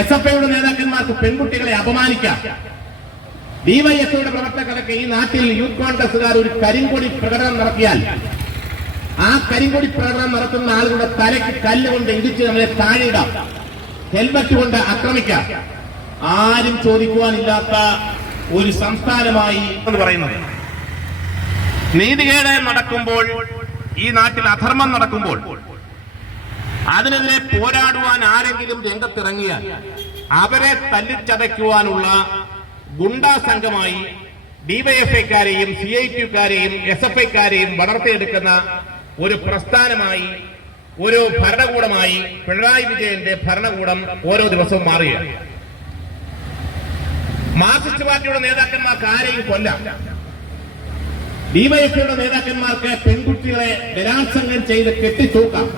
SFIയുടെ നേതാക്കന്മാർക്ക് പെൺകുട്ടികളെ അപമാനിക്കാം. DYFIയുടെ പ്രവർത്തകർക്ക് ഈ നാട്ടിൽ യൂത്ത് കോൺഗ്രസുകാർ ഒരു കരിങ്കൊടി പ്രകടനം നടത്തിയാൽ ആ കരിങ്കൊടി പ്രകടനം നടത്തുന്ന ആളുകളുടെ തലയ്ക്ക് കല്ലുകൊണ്ട് ഇടിച്ച് നമ്മളെ താഴെയിടാം, ഹെൽമറ്റ് കൊണ്ട് ആക്രമിക്കാം. ആരും ചോദിക്കുവാനില്ലാത്ത ഒരു സംസ്ഥാനമായി എന്ന് പറയുന്നത്. നീതികേട് നടക്കുമ്പോൾ, ഈ നാട്ടിൽ അധർമ്മം നടക്കുമ്പോൾ അതിനെതിരെ പോരാടുവാൻ ആരെങ്കിലും രംഗത്തിറങ്ങിയാൽ അവരെ തല്ലിച്ചതയ്ക്കുവാനുള്ള ഗുണ്ടാ സംഘമായി DYFIക്കാരെയും CITUക്കാരെയും SFIക്കാരെയും വളർത്തിയെടുക്കുന്ന ഒരു പ്രസ്ഥാനമായി, ഒരു ഭരണകൂടമായി പിണറായി വിജയന്റെ ഭരണകൂടം ഓരോ ദിവസവും മാറുകയാണ്. മാർക്സിസ്റ്റ് പാർട്ടിയുടെ നേതാക്കന്മാർക്ക് ആരെയും കൊല്ലാം, DYFIയുടെ നേതാക്കന്മാർക്ക് പെൺകുട്ടികളെ ബലാത്സംഗം ചെയ്ത് കെട്ടിത്തൂക്കാം,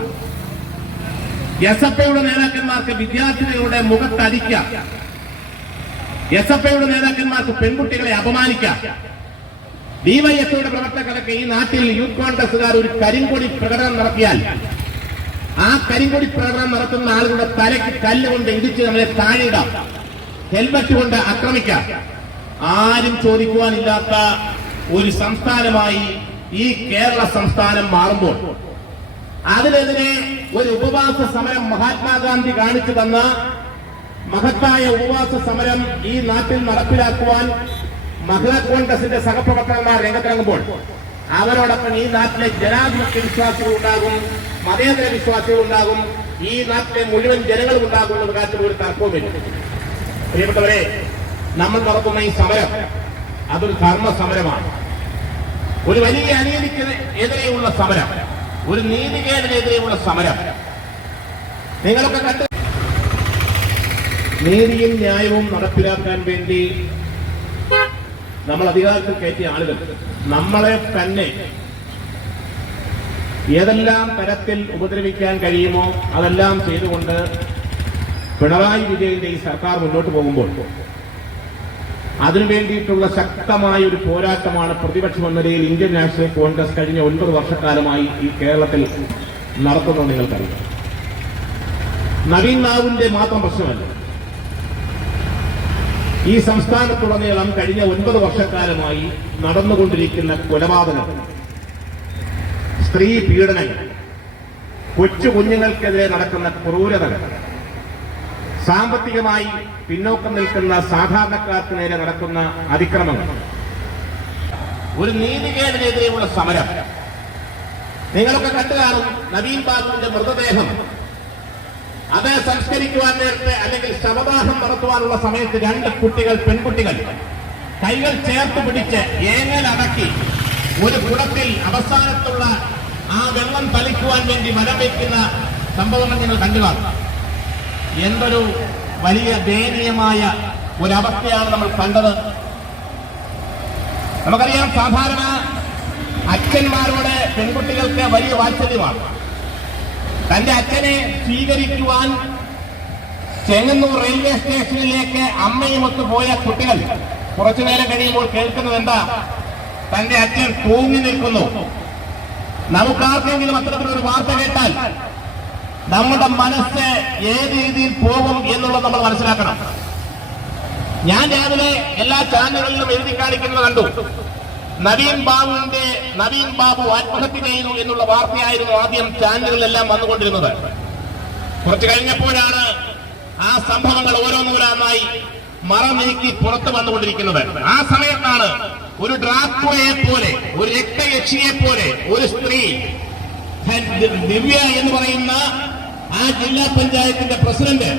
SFIയുടെ നേതാക്കന്മാർക്ക് വിദ്യാർത്ഥികളുടെ മുഖത്തടിക്കാം, SFIയുടെ നേതാക്കന്മാർക്ക് പെൺകുട്ടികളെ അപമാനിക്കാം. DYFIയുടെ പ്രവർത്തകർക്ക് ഈ നാട്ടിൽ യൂത്ത് കോൺഗ്രസുകാർ ഒരു കരിങ്കൊടി പ്രകടനം നടത്തിയാൽ ആ കരിങ്കൊടി പ്രകടനം നടത്തുന്ന ആളുകളുടെ തലയ്ക്ക് കല്ലുകൊണ്ട് ഇടിച്ച് നമ്മളെ താഴെയിടാം, ഹെൽമറ്റ് കൊണ്ട് ആക്രമിക്കാം. ആരും ചോദിക്കുവാനില്ലാത്ത ഒരു സംസ്ഥാനമായി ഈ കേരള സംസ്ഥാനം മാറുമ്പോൾ അതിനെതിരെ ഒരു ഉപവാസ സമരം മഹാത്മാഗാന്ധി കാണിച്ചു തന്ന മഹത്തായ ഉപവാസ സമരം ഈ നാട്ടിൽ നടപ്പിലാക്കുവാൻ മഹിളാ കോൺഗ്രസിന്റെ സഹപ്രവർത്തകന്മാർ രംഗത്തിറങ്ങുമ്പോൾ അവരോടൊപ്പം ഈ നാട്ടിലെ ജനാധിപത്യ വിശ്വാസികൾ ഉണ്ടാകും, മതേതര വിശ്വാസികൾ ഉണ്ടാകും, ഈ നാട്ടിലെ മുഴുവൻ ജനങ്ങളും ഉണ്ടാകും എന്ന കാര്യത്തിൽ ഒരു തർക്കവുമില്ല. പ്രിയപ്പെട്ടവരെ, നമ്മൾ നടത്തുന്ന ഈ സമരം അതൊരു ധർമ്മ സമരമാണ്. ഒരു വലിയ അനീതിക്ക് എതിരെയുള്ള സമരം, ഒരു നീതികേടിനെതിരെയുള്ള സമരം. നിങ്ങളൊക്കെ കണ്ട് നീതിയും ന്യായവും നടപ്പിലാക്കാൻ വേണ്ടി നമ്മൾ അധികാരത്തിൽ കയറ്റിയ ആളുകൾ നമ്മളെ തന്നെ ഏതെല്ലാം തരത്തിൽ ഉപദ്രവിക്കാൻ കഴിയുമോ അതെല്ലാം ചെയ്തുകൊണ്ട് പിണറായി വിജയന്റെ ഈ സർക്കാർ മുന്നോട്ട് പോകുമ്പോൾ അതിനു വേണ്ടിയിട്ടുള്ള ശക്തമായ ഒരു പോരാട്ടമാണ് പ്രതിപക്ഷം എന്ന നിലയിൽ ഇന്ത്യൻ നാഷണൽ കോൺഗ്രസ് കഴിഞ്ഞ 9 വർഷക്കാലമായി ഈ കേരളത്തിൽ നടത്തുന്നത് നിങ്ങൾക്കറിയാം. നവീൻ നാവിന്റെ മാത്രം പ്രശ്നമല്ല, ഈ സംസ്ഥാനത്തുടനീളം കഴിഞ്ഞ 9 വർഷക്കാലമായി നടന്നുകൊണ്ടിരിക്കുന്ന കൊലപാതകങ്ങൾ, സ്ത്രീ പീഡനങ്ങൾ, കൊച്ചു കുഞ്ഞുങ്ങൾക്കെതിരെ നടക്കുന്ന ക്രൂരതകൾ, സാമ്പത്തികമായി പിന്നോക്കം നിൽക്കുന്ന സാധാരണക്കാർക്ക് നേരെ നടക്കുന്ന അതിക്രമങ്ങൾ, ഒരു നീതികേടിനെതിരെയുള്ള സമരം. നിങ്ങളൊക്കെ കണ്ടു കാണും, നവീൻ ബാബുവിന്റെ മൃതദേഹം അത് സംസ്കരിക്കുവാൻ നേരത്തെ അല്ലെങ്കിൽ ശവദാഹം നടത്തുവാനുള്ള സമയത്ത് 2 പെൺകുട്ടികൾ കൈകൾ ചേർത്ത് പിടിച്ച് ഏങ്ങലടക്കി ഒരു കുടത്തിൽ അവസാനത്തുള്ള ആ വെള്ളം തളിക്കുവാൻ വേണ്ടി വരം വയ്ക്കുന്ന സംഭവങ്ങൾ നിങ്ങൾ കണ്ടു കാണും. എന്തൊരു വലിയ ദയനീയമായ ഒരവസ്ഥയാണ് നമ്മൾ കണ്ടത്. നമുക്കറിയാം, സാധാരണ അച്ഛന്മാരോട് പെൺകുട്ടികൾക്ക് വലിയ വാത്സല്യമാണ്. തന്റെ അച്ഛനെ സ്വീകരിക്കുവാൻ ചെങ്ങന്നൂർ റെയിൽവേ സ്റ്റേഷനിലേക്ക് അമ്മയുമൊത്ത് പോയ കുട്ടികൾ കുറച്ചുനേരം കഴിയുമ്പോൾ കേൾക്കുന്നത് എന്താ? തന്റെ അച്ഛൻ തൂങ്ങി നിൽക്കുന്നു. നമുക്കാർക്കെങ്കിലും അത്തരത്തിലൊരു വാർത്ത കേട്ടാൽ നമ്മുടെ മനസ്സ് ഏത് രീതിയിൽ പോകും എന്നുള്ളത് നമ്മൾ മനസ്സിലാക്കണം. ഞാൻ രാവിലെ എല്ലാ ചാനലുകളിലും എഴുതി കാണിക്കുന്നത് കണ്ടു. നവീൻ ബാബു ആത്മഹത്യ ചെയ്തു എന്നുള്ള വാർത്തയായിരുന്നു ആദ്യം ചാനലുകളിലെല്ലാം വന്നുകൊണ്ടിരുന്നത്. കുറച്ചു കഴിഞ്ഞപ്പോഴാണ് ആ സംഭവങ്ങൾ ഓരോന്നോരോന്നായി മറ നീക്കി പുറത്തു വന്നുകൊണ്ടിരിക്കുന്നത്. ആ സമയത്താണ് ഒരു ഡ്രാക്കുളയെ പോലെ, ഒരു രക്തയക്ഷിയെ പോലെ ഒരു സ്ത്രീ, ദിവ്യ എന്ന് പറയുന്ന ആ ജില്ലാ പഞ്ചായത്തിന്റെ പ്രസിഡന്റ്